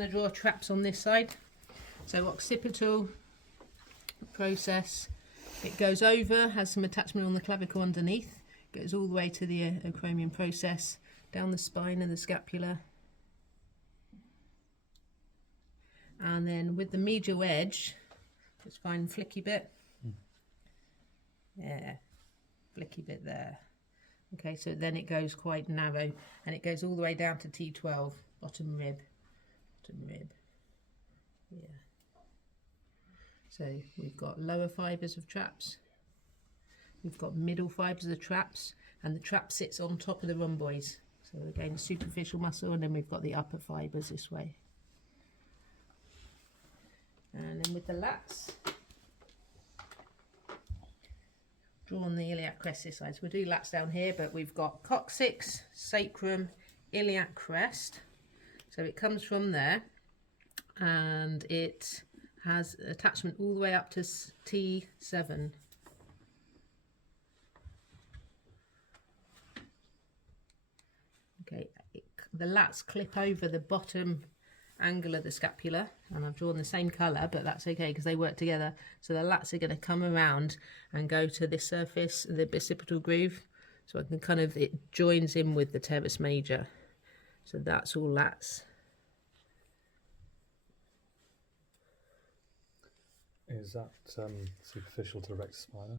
I'm going to draw traps on this side. So occipital process, it goes over, has some attachment on the clavicle underneath, goes all the way to the acromion process, down the spine and the scapula. And then with the medial edge, just find flicky bit. Yeah, flicky bit there. Okay, so then it goes quite narrow and it goes all the way down to T12, bottom rib. Yeah. So we've got lower fibres of traps, we've got middle fibres of the traps, and the trap sits on top of the rhomboids. So again, superficial muscle, and then we've got the upper fibres this way. And then with the lats, draw on the iliac crest this side. So we'll do lats down here, but we've got coccyx, sacrum, iliac crest. So it comes from there, and it has attachment all the way up to T7. Okay, the lats clip over the bottom angle of the scapula, and I've drawn the same colour, but that's okay because they work together. So the lats are going to come around and go to this surface, the bicipital groove, so I can kind of, it joins in with the teres major. So that's all lats. Is that superficial to the rectus spina?